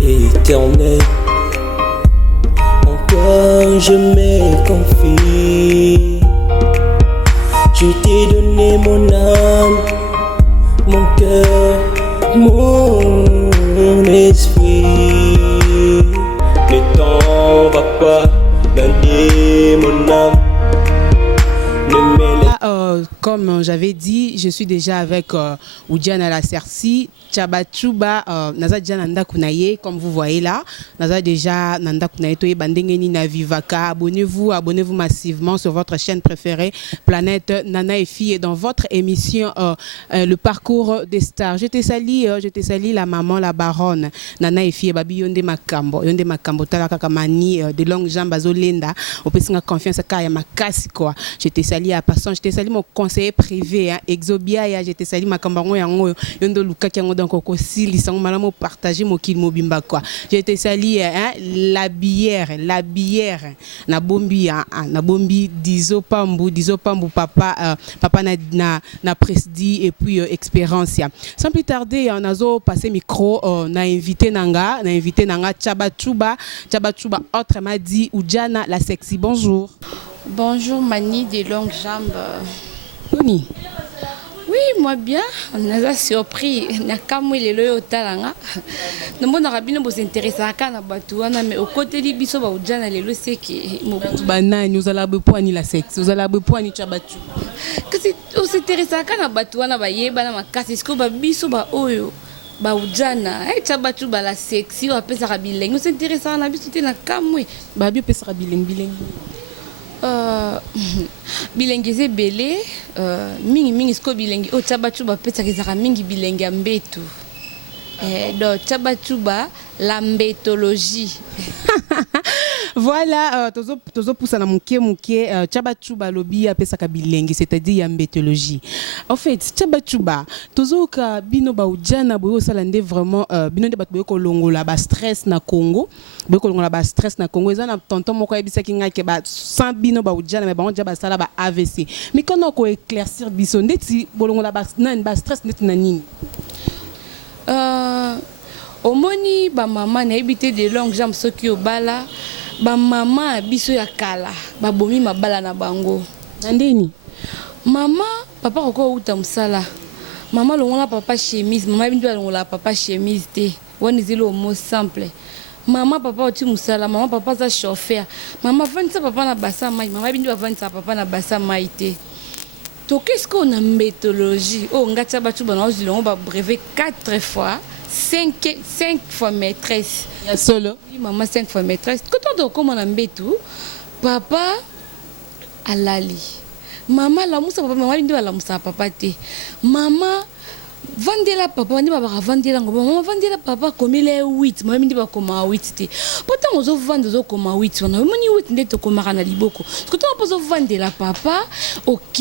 éternel. Encore je me confie. Je t'ai donné mon âme, mon cœur, mon esprit. Ne t'en va pas, gagner mon âme. Comme j'avais dit, je suis déjà avec Oudjana la Sersi, Tchabatchouba, Naza déjà Nanda Kounaye, comme vous voyez là. Naza déjà Nanda Kounaye, Toye Bandengeni na Vivaka. Abonnez-vous massivement sur votre chaîne préférée, Planète Nana et Fille, et dans votre émission Le Parcours des Stars. Je te salue la maman, la baronne, Nana et Fille, Babi Yonde Makambo, Talaka Kamani, de longues jambes, Azolenda, au pessinga confiance à Kaya Makasi quoi. Je te salue à passant, je te salue mon conseiller privé, Exobia, je te salue ma Kambango Yango, Yondo Luka Kiango donc au Sili, sans malamo partager mon kil mobimba quoi. Je te salue la bière, na bombi, dizo pambu papa na presidi et puis expérience. Sans plus tarder, on a passé micro, na invité nanga Tchabatchouba autrement dit Oudjana la sexy. Bonjour. Bonjour Mani des longues jambes. Tony. Oui, moi bien. On a surpris. Nakamwe le loyo talanga. Nous mon arabino vous intéresse à kana batuana mais au côté de biso ba Oudjana le lo c'est que banane nous allons bepoa ni la sexe. Nous allons bepoa ni Tchabatchouba. Que c'est on s'intéresse à kana batuana ba yeba na makasi est-ce que ba biso ba oyo ba Oudjana Tchabatchouba la sexy on pesa bileng. Nous s'intéresse à na biso te na kamwe. Ba bio pesa bileng. Bilengi ze belé mingi sko bilengi o Tchabatchouba pesa kezaka mingi bilengi ya mbetu donc Tchabatchouba la mbétologie. Voilà, tozo poussa na muke Tchabatchouba lobi apesaka bilengi, c'est-à-dire ya mbétologie. En fait, Tchabatchouba tozo ka bino ba Oudjana boyo salande vraiment bino de bato boyo ko longola ba stress na Congo. Boyo ko longola ba stress na Congo ezana tonton moko yebisaki ngaki ba sans bino ba Oudjana mais ba on ba sala ba AVC. Mais quand on ko éclaircir biso ndeti bolongola ba stress ndeti na nini? Omoni ba maman na habité de longues jambes soki obala ba maman biso ya kala ba bomi mabala na bango ndeni mama papa ko uta musala mama longola papa chemise mama bindu longola papa chemise te woni zilo mot simple mama papa oti musala mama papa za chauffeur mama vanisa papa na basa mai mama bindu vanisa papa na basa mai te. Donc qu'est-ce qu'on a méthodologie? Oh, on a Tchabatchouba dans le brevet 4 fois, 5 fois maîtresse. Il y a solo. Oui, maman 5 fois maîtresse. Quand on doit comment on a tout, papa alali. Maman la moussa papa, maman bindu la moussa papa te. Maman vendela papa, on dit papa vendela ngoba. Maman vendela papa comme il est 8, maman bindu pas comme 8 te. Pourtant on zo vendre comme 8, on a moni 8 ndeto comme na liboko. Quand on pose vendela papa, OK,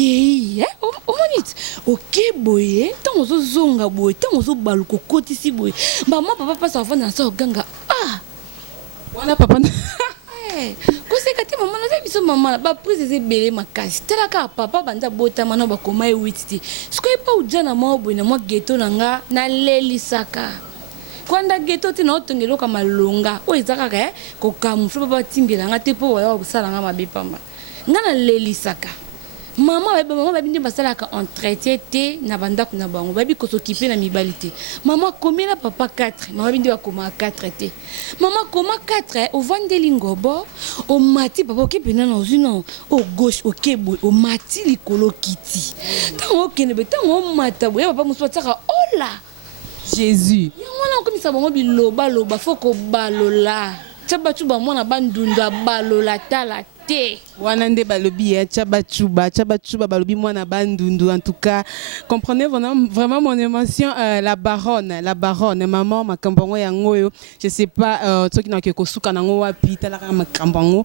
OK boye, tant ozo zonga boye, tant ozo baluko kotisi boye. Maman papa passe à vendre ça au ganga. Ah. Voilà papa. Kosekati maman na biso maman ba prise ze belé makasi. Tela ka papa banda bota mana ba koma 8. Ce que pas Oudjana mo boye na mo ghetto nanga na lelisaka. Kwanda ghetto ti na otongelo ka malonga. O ezaka ka ko kamufle papa timbela nga te po wa kusala nga mabepamba. Nga na lelisaka. Maman ba bindi basala ka entretien te na banda kuna bango ba bi ko s'occuper na mibalité. Maman komela papa 4, maman bindi ba koma 4 te. Maman koma 4 au vandeli ngobo, au mati papa okipena na ozino au gauche au kebo au mati likolo kiti. Tango kenebe tango mata boya papa muso tsaka ola. Jésus. Yangwana komisa bango biloba loba foko balola. Tchabatchouba mwana bandunda balola tala. Wanande balobi Tchabatchouba balobi mwana bandundu. En tout cas, comprenez vraiment mon émotion. La baronne maman makambango yangoyo. Je sais pas ceux qui n'ont que kosuka nango wapi talaka makambango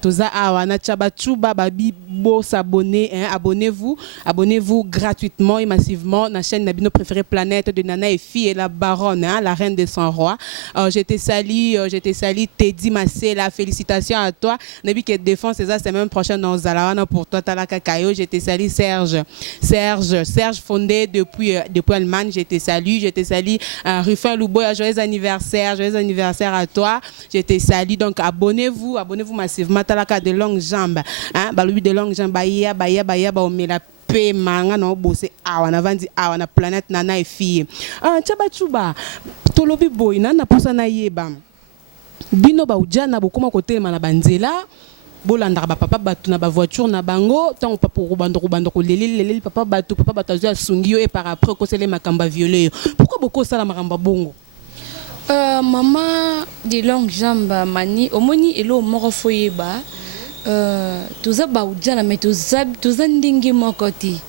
toza awana Tchabatchouba babi bo s'abonner abonnez-vous gratuitement et massivement na chaîne Nabino préférée Planète de Nana et Fille et la baronne la reine de son roi. Je te salue Teddy Massé, la félicitations à toi. Nabi qui défend c'est ça c'est semaine prochaine dans Zalawana pour toi Talaka Kayo. Je te salue Serge fondé depuis Allemagne. Je te salue Rufin Louboya, joyeux anniversaire à toi. Je te salue, donc abonnez-vous massivement Talaka de longues jambes, hein, de longues jambes, baya la manga no bossé awana vandi awana planète nana et fille Tchabatchouba tolobi boy nana posa na yeba bino ba ujana bokoma côté na banzela bolanda ba papa batu na ba voiture na bango tant papa rubando ko leli papa batu azwa sungio et par après ko sele makamba violé pourquoi beaucoup ça la makamba bongo maman de longue jambe mani omoni elo moko foyeba tuza baujana mais tuza ndingi moko ti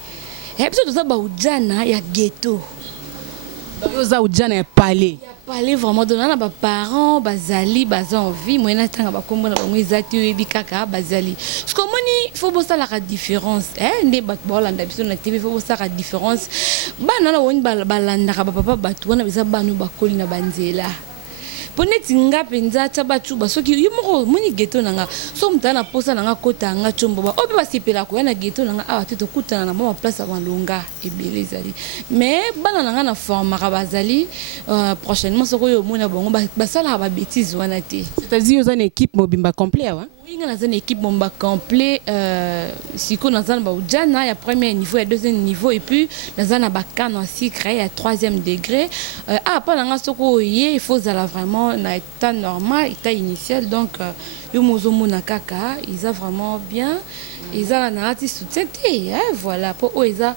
biso tuza baujana ya ghetto yoza ujana ya palais vraiment dona ba parents bazali baza envie moyena tanga bakombo na bango ezati oyebi kaka bazali parce que moni faut bosala la différence nde bato baolanda biso na tv faut bosala la différence bana na woni balandaka bapapa bato wana beza bano bakoli na banzela poneti nga penza Tchabatchouba soki yimoko moni ghetto nanga so mutana posa nanga kota nga chombo ba obe basepela ko na ghetto nanga awa te tokutana na mama place avant longa ebele ezali mais bana nanga na forme bazali prochainement soko yo mona bongo basala ba bêtises wana te c'est-à-dire aux une équipe mobimba complet wa oui nga na une équipe mobimba complet siko na zana ba ujana ya premier niveau ya deuxième niveau et puis na zana ba kano sucre ya troisième degré pas nanga soko il faut zala vraiment na état normal, état initial, donc Yomozomuna Kaka, ils ont vraiment bien, ils ont un artiste soutien, voilà, pour eux, ils ont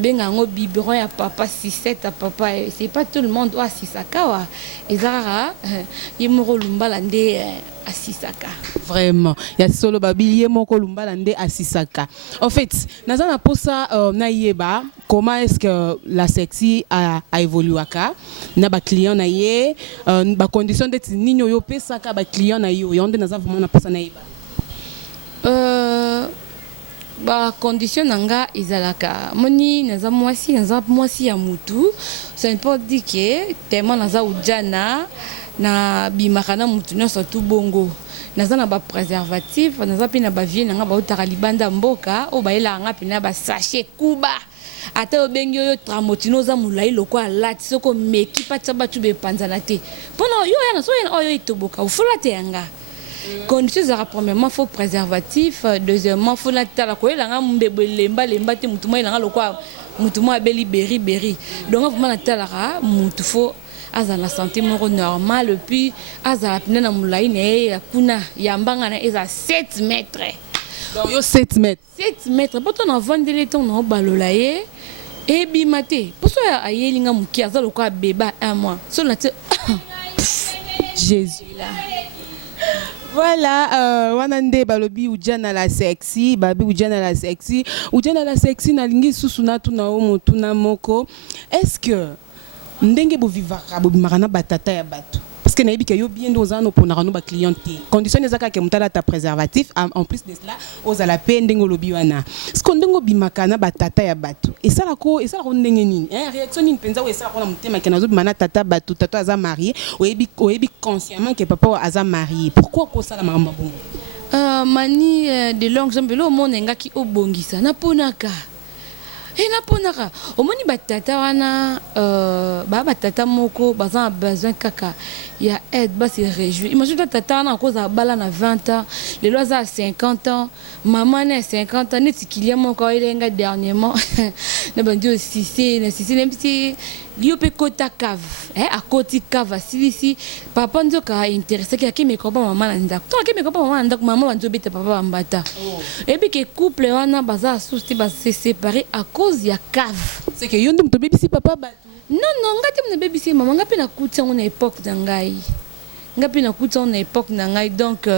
bien un biberon, à papa 6-7, à papa, c'est pas tout le monde à Sisaka, ils ont Yemoro Lumbalande à Sisaka. Vraiment, il y a solo babi Yemoko Lumbalande à Sisaka. En fait, Nazana Posa Naïeba, comment est-ce que la sexy a évolué na ba client na ye ba condition d'être nino yo pesa ka ba client na yo yonde naza vraiment na posa na ye ba condition nanga izalaka moni naza mwasi ya mutu ça ne peut dire que tellement naza ujana na bimakana mutu na surtout bongo naza na ba préservatif naza pe na ba vie nanga ba utaka libanda mboka o ba ela nga pe na ba sachet kuba ata obengi yo tramotino za mulai loko alati soko meki pa Tchabatchouba panzana te pono yo yana so yana oyo itoboka ufula te yanga conditions za premièrement faut préservatif deuxièmement faut la tala ko elanga mbebe lemba te mutuma elanga loko mutuma beli beri donc vraiment la tala mutu faut aza la santé moko normal puis aza la pina na mulai ne ya kuna yambanga na eza 7 mètres. Donc yo 7 mètres. 7 mètres. Pourtant on vend les temps on balolaye et bimate. Pour ça ayelinga muki aza lokwa beba un mois. So na Jésus là. Voilà, wanande balobi ujana la sexy, babi ujana la sexy na lingi susuna tuna omo tuna moko. Est-ce que ndenge bo vivaka bo bimarana batata ya bato? Parce que naïbi que yo bien dans un pour na ba clientèle. Condition ezaka ke mutala ta préservatif en plus de cela aux à la peine ndengo lobiwana. Ce qu'on ndengo bimakana batata ya bato. Et ça la ko ndenge nini? Réaction ni penza ou ça ko na mutema ke nazo bimana tata bato tata aza marié, oyebi consciemment que papa aza marié. Pourquoi ko ça la mama bongo? Mani de longue jambe lo monde ngaki obongisa na ponaka. Na ponaka omoni batata wana batata moko baza besoin kaka ya aide ba se réjouir. Imagine tata wana cause bala na 20 ans les lois à 50 ans maman na 50 ans neti kilia moko elenga dernièrement na bandi aussi c'est même si liyo pe kota cave à côté cave si papa nzoka intéressé ki me kopa maman na ndako to ki me kopa maman na ndako maman banzo beta papa mbata et puis que couple wana baza souci ba se séparer à cause ya cave. C'est que yondo mto bébé si papa batu non ngati mna bébé si maman ngapi na kutia on époque dangai ngapi na kutia on époque dangai donc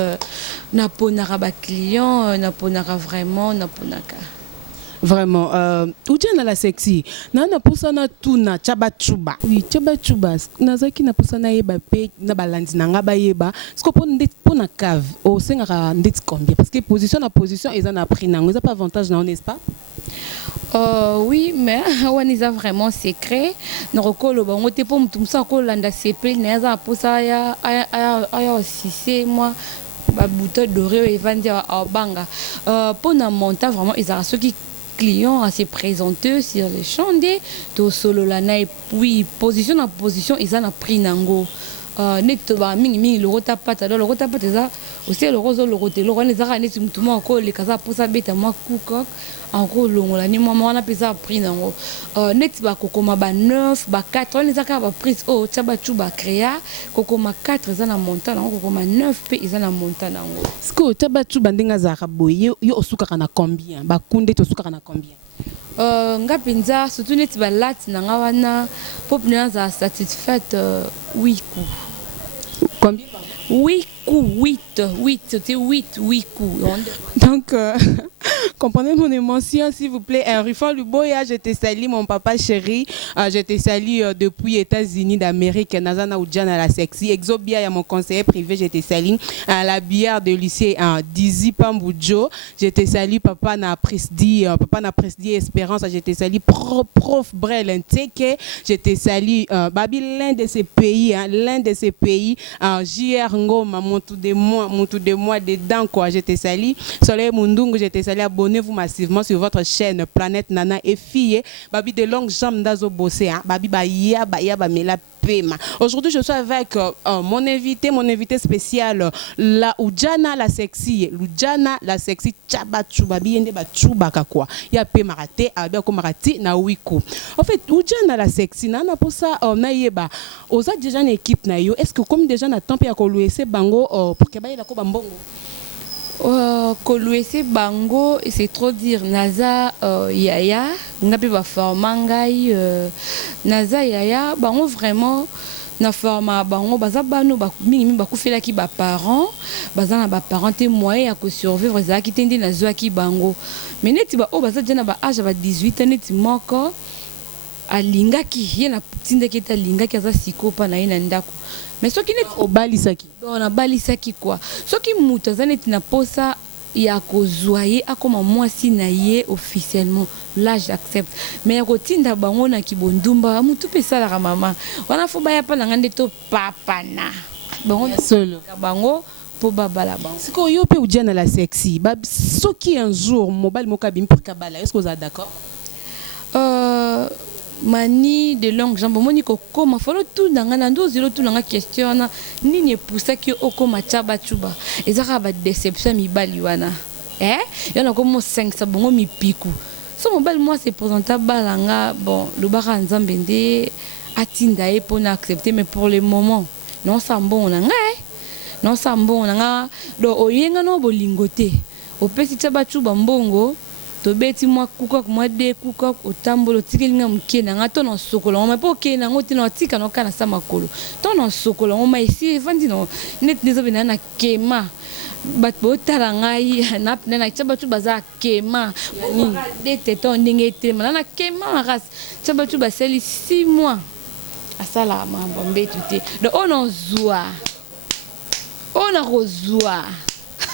na ponaka ba client na ponaka vraiment na ponaka vraiment ujana la sexy na posa na tuna Tchabatchouba. Oui, Tchabatchouba nazaki na posa na yeba pe na balandi nanga ba yeba sko pona cave au sengaka ndeti combien parce que position ils en a pris nango ça pas avantage na n'est-ce pas? Oui, mais on est vraiment secret. Nous recollons, on était pour tout ça, on l'a CP, nous avons pour ça, aussi c'est moi. bouteille dorée et vendre à banga pour na monta vraiment ils ont ceux qui clients à se présenter sur les chandés to solo la na et puis position en position ils ont pris nango net ba mingi le rota pata le rota pata ça aussi le rose le roté le rone za net mutuma ko le kaza pour ça beta moi cook encore longola ni maman on a pesa pris nango net ba kokoma ba 9 ba 4 on les a ba prise oh taba chuba créa kokoma 4 za na montagne kokoma 9 pe ils na montagne nango sko taba chuba ndinga za boye yo osuka na combien ba kunde to suka na combien nga pinza surtout net ba lat na nga wana pop na za satisfaite 8 coups. Combien? 8 coups, 8, c'était 8 coups. Donc, comprenez mon émotion, s'il vous plaît. Rifan Luboya, je te salue, mon papa chéri. Je te salue depuis États-Unis d'Amérique. Nazana Oudjana à la sexy. Exobia, il y a mon conseiller privé, je te salue. La bière de lycée Dizi Pamboujo. Je te salue, papa na Presdi Espérance. Je te salue, prof Brel Nteke. Je te salue, Babi, l'un de ces pays, JR Ngoma, mon tout de moi dedans, quoi. Je te salue. Soleil Mundungu, je te salue. Abonnez-vous massivement sur votre chaîne Planète Nana et Fille. Babi de longues jambes d'azo bossé. Babi Baya Mela Pema. Aujourd'hui, je suis avec mon invité spécial, la Oudjana la sexy. L'Oudjana la sexy. Tchabatchouba. Biende Batchouba quoi. Ya Pema raté. Abia Komarati na Wiko. En fait, Oudjana la sexy. Nana pour ça, naïeba. Osa déjà une équipe na yo. Est-ce que comme déjà na temps ya ko louer bango pour que baye la ko bambongo? Kolwese bango c'est trop dire naza yaya ngapi ba formangai naza yaya bango vraiment na forma bango baza bano ba mingi ba kufela ki ba parents baza na ba parents te moyen ya ko survivre za ki tende na zwa ki bango mais neti ba o baza jana ba âge ba 18 ans neti moko alingaki ye na tinde ki ta lingaki aza sikopa na ina ndako mais ce qui n'est au balisaki on a balisaki quoi ce qui mutazane tina posa ya kozwaye akoma mwasi na ye officiellement là j'accepte mais rotinda bango na kibondumba mutu pesa la maman wana fo baya pa na ngande to papa na bango seul bango po babala bango siko yo pe Oudjana la sexy ba soki un jour mobile mokabim pour kabala est-ce que vous êtes d'accord mani de longue jambe moni ko koma falo tout nanga na ndo zelo tout nanga question nini epusa ki okoma chaba chuba ezaka ba déception mi bali wana yana ko mo 5 bongo mi piku so mobile moi c'est présentable balanga bon le bara nzambe nde atinda e pour accepter mais pour le moment non sambon nanga non sambon nanga do oyenga no bolingote opesi chaba chuba mbongo tobeti mwa kuka mwa de kuka otambolo tikilinga mukena ngato na sokola ngoma po kena ngoti na tika no kana sama kolo to na sokola ngoma isi vandi no net nizo bina na kema bat botala ngai na chaba tu baza kema de teton ndingete na kema ras chaba tu baseli 6 mois asala mambo mbetu te do ono zua ona rozua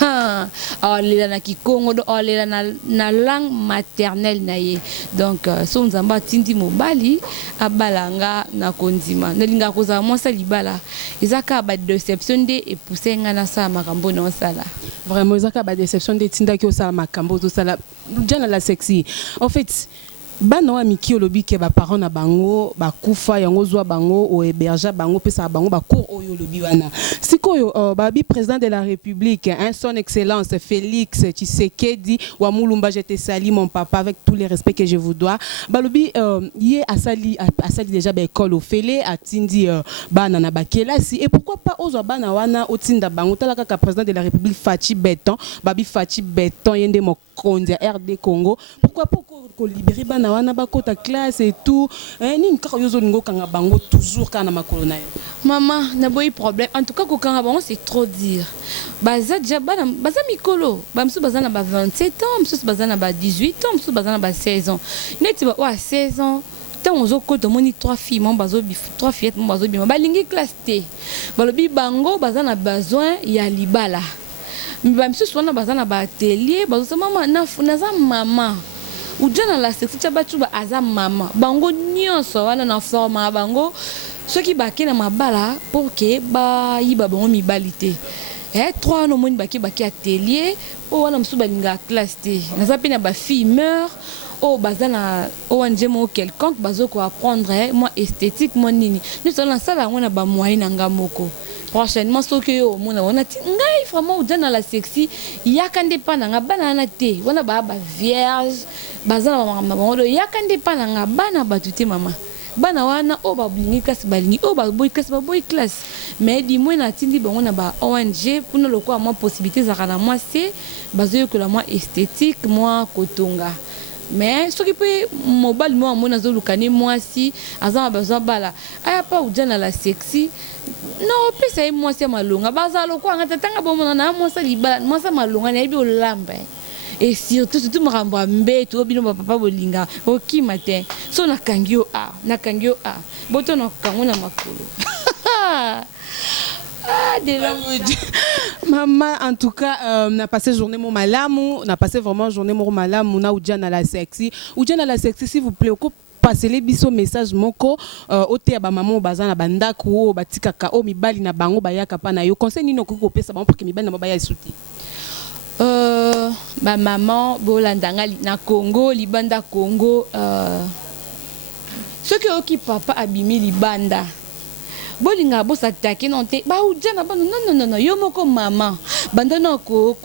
na kikongo do na langue maternelle na ye donc so nzamba tindi mobali abalanga na kondima nalinga koza mwasa libala ezaka ba déception de epouser nga na sa makambo na sala vraiment ezaka ba déception de tinda ki osala makambo to sala Oudjana la sexy en fait bana wa miki olobi ke ba parents na bango ba kufa yango zwa bango o héberger bango pesa bango ba cour oyo lobi wana sikoyo babi président de la République son excellence Félix Tshisekedi wa Mulumba je te salue mon papa avec tous les respects que je vous dois balobi yé asali déjà ba école au Félé atindi bana na bakelasi et pourquoi pas ozwa bana wana otinda bango talaka ka président de la République Fachi Beton babi Fachi Beton yende mo kondia RD Congo pourquoi pas ko libérer bana wana bakota classe et tout ni nkaka yozo lingo kanga bango toujours kana makolo na yo maman na boy problème en tout cas ko kanga bango c'est trop dire baza déjà bana baza mikolo bamsu baza na ba 27 ans bamsu baza na ba 18 ans bamsu baza na ba 16 ans neti ba wa 16 ans tant ozo ko to moni 3 filles mon bazo 3 fillettes mon bazo bima balingi classe T balobi bango baza na besoin ya libala bamsu sona baza na ba atelier bazo mama naza mama Oudjana la sexy Tchabatchouba aza mama bango nyonso wana na forma bango ceux qui bakena mabala pour que ba yiba bango mibalité 3 ans moni baki atelier o wana musu balinga classe te naza pe na ba fumeur o bazana o njemo quelconque bazo ko apprendre moi esthétique moi nini nous allons sala ngona ba moyen nanga moko prochainement soki yo mona wana ti ngai vraiment ou dans la sexy yakande pa nanga bana na te wana ba vierge bazana ba mama yakande pa nanga bana batute mama bana wana o ba blingi kasi balingi o ba boy kasi ba boy classe mais di moi na tindi bango na ba ONG pour le quoi moi possibilité za kana moi c'est basé que la moi esthétique moi kotonga mais ce qui peut mobile moi mona zo lukane moi si azama besoin bala aya pa ujana la sexy non pesa moi c'est malonga bazalo kwa ngata tanga bomona na moi ça libala moi ça malonga na bi olamba et surtout makambo mbe to bino papa bolinga oki matin so na kangio a boto na kango na makolo maman en tout cas on a passé journée mon malamu on a passé vraiment journée mon malamu na ujana la sexy s'il vous plaît passer les biso message moko ote ba maman baza na bandako batikaka o mibali na bango bayaka pa na yo conseil nino ko pesa bango pour que mibali na baya souti ba maman bolandanga na Congo libanda Congo ce que oki papa abimi libanda bolinga bosa attaquer non te ba ujana ba non yo moko maman bandana ko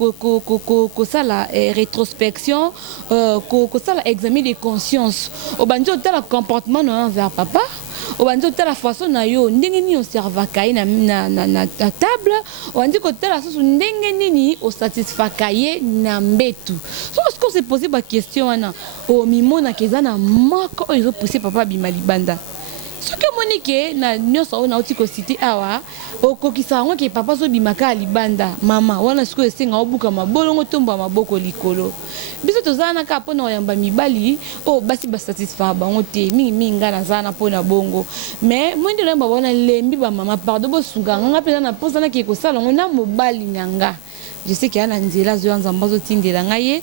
sala rétrospection ko sala examen de conscience o banjo tala comportement envers papa o banjo tala façon na yo ndenge ni observa kai na table o andi ko tala so ndenge nini o satisfa kai na mbetu so est-ce que c'est posé ba question ana o mimona kezana moko o izo pousser papa bima libanda ce que monique na nyoso na otiko cité awa okokisa ngo ke papa so bimaka libanda mama wana siko esenga obuka mabolongo tomba maboko likolo biso tozana ka pona oyamba mibali o basi ba satisfaire bango te mingi ngana zana pona bongo mais mwende lemba wana lembi ba mama pardon bo sunga nga pena na posa na ke ko sala ngona mobali nyanga je sais qu'il y a un nzela zo nzambazo tindela ngaye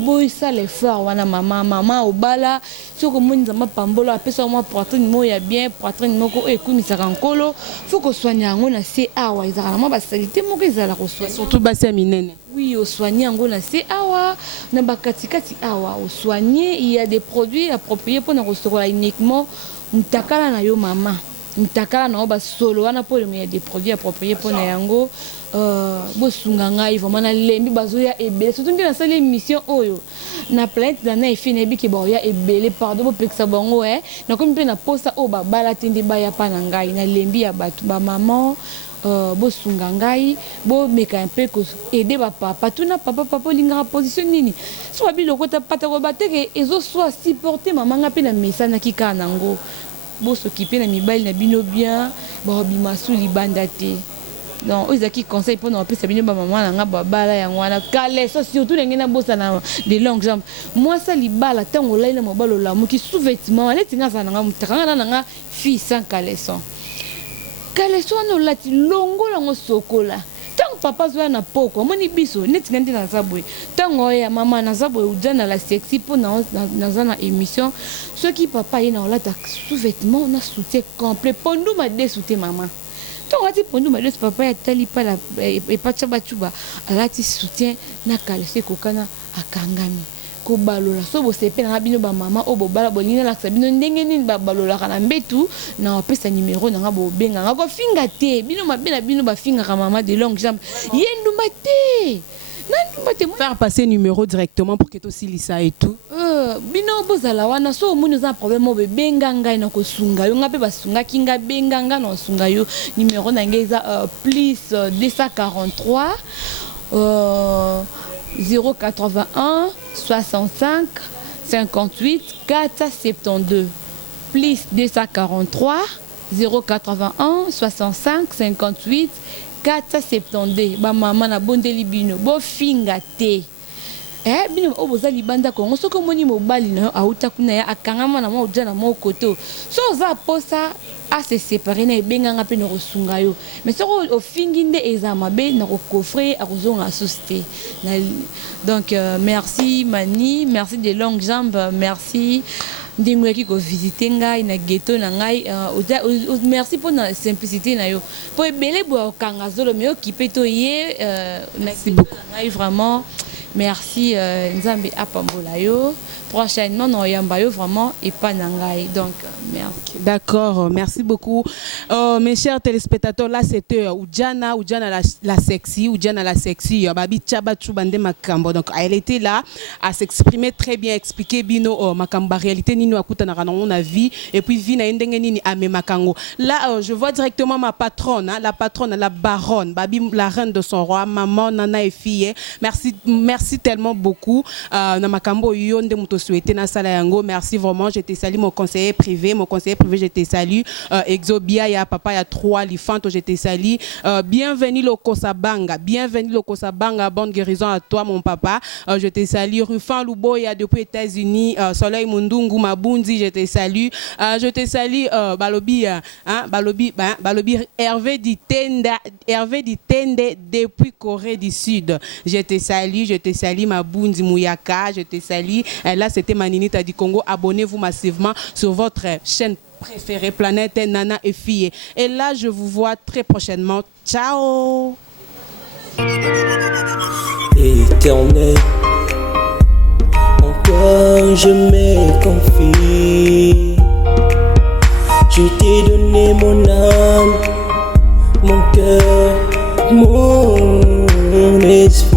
boy ça les frères wana mama obala soko moni nzamba pambolo apesa moi poitrine mo ya bien poitrine moko ekumisa kankolo faut que soigner ngo na c'est awa izala moi ba salité moko izala ko soigner surtout basi minene oui au soigner ngo na c'est awa na bakatikati awa au soigner il y a des produits appropriés pour na recevoir uniquement mtakala na yo mama mtakala na oba solo wana pour il y a des produits appropriés pour na yango bosunga ngai vraiment na lembi bazoya ebele surtout ngena sala émission oyo na planète na efine bi ke ba ya ebele pardon bopekisa bango na komi pe na posa o ba bala tende ba ya pa na ngai na lembi ya batu ba maman bosunga ngai bo meka un peu ko aider ba papa tuna papa linga position nini so ba biloko ta pata ko bateke ezo soit supporter maman nga pe na mesa na kika nango bo s'occuper na mibali na bino bien ba bimasu libanda te. Donc, ils ont qui conseil pour nous appeler ça bien maman na babala ya ngwana kale ça surtout ngena bossa na de longues jambes moi ça libala tango la ina mobalo la muki sous-vêtement ale tinga za nga mutanga na nga fille sans caleçon no lati longo la ngosokola tango papa zo na poko moni biso neti ngandi na zabwe tango ya mama na zabwe ujana la sexy pour na na émission ce qui papa ina lata sous-vêtement na soutien complet pondu ma dessouté maman. On a dit pour nous, mais le papa a tali pas la et pas chabachuba. Elle a dit soutien na kalese kokana akangami. Ko balola so bo sepe na bino ba mama o bo bala bolina la sabino ndenge nini ba balola kana mbetu na opesa numéro na bo benga nga ko finga te bino mabena bino ba finga ka mama de longue jambe yendu mate. Faire passer numéro directement pour que tu aussi lisa et tout. Bino bozala wana so munu za problème o benga ngai na ko sunga yo ngape basunga kinga benga nga na sunga yo numéro na ngeza plus 243 081 65 58 472 plus 243 081 65 58 472 ba mama na bondeli bino bo finga te bino oboza libanda Kongo soko moni mobali na auta kuna ya akangama na mo jana mo koto so za posa a se séparer na benga nga pe no sunga yo mais soko o finginde ezama be na ko coffrer a kozonga société donc merci Mani, merci des longues jambes, merci ndingo yaki ko visiter ngai na ghetto na ngai merci pour la simplicité na yo pour ebele bo kanga zolo mais occupé to ye merci beaucoup ngai vraiment merci nzambe apambola yo prochainement no yamba yo vraiment et pas nangai donc merci. D'accord, merci beaucoup. Mes chers téléspectateurs, là c'était Oudjana la sexy, Babi Tchaba Tchoubande Makambo. Donc elle était là à s'exprimer très bien, expliquer bino Makamba réalité nino akuta na on a vie et puis vi na ndenge nini ame makango. Là je vois directement ma patronne, hein, la baronne, Babi la reine de son roi, maman nana et fille. Merci tellement beaucoup. Na makambo yonde muto souhaité na sala yango. Merci vraiment, je te salue mon conseiller privé, je te salue. Exobia, ya papa, ya 3 Lifanto, je te salue. Bienvenue le Kosabanga, bonne guérison à toi mon papa. Je te salue. Rufan Luboya depuis États-Unis, Soleil Mundungu Mabundi, je te salue. Je te salue Balobi, Balobi Hervé Ditende depuis Corée du Sud. Je te salue Mabundi Mouyaka, je te salue. Là c'était Maninita du Congo. Abonnez-vous massivement sur votre chaîne préférée Planète Nana et Fille. Et là je vous vois très prochainement. Ciao. Éternel, en toi je me confie. Je t'ai donné mon âme, mon cœur, mon esprit.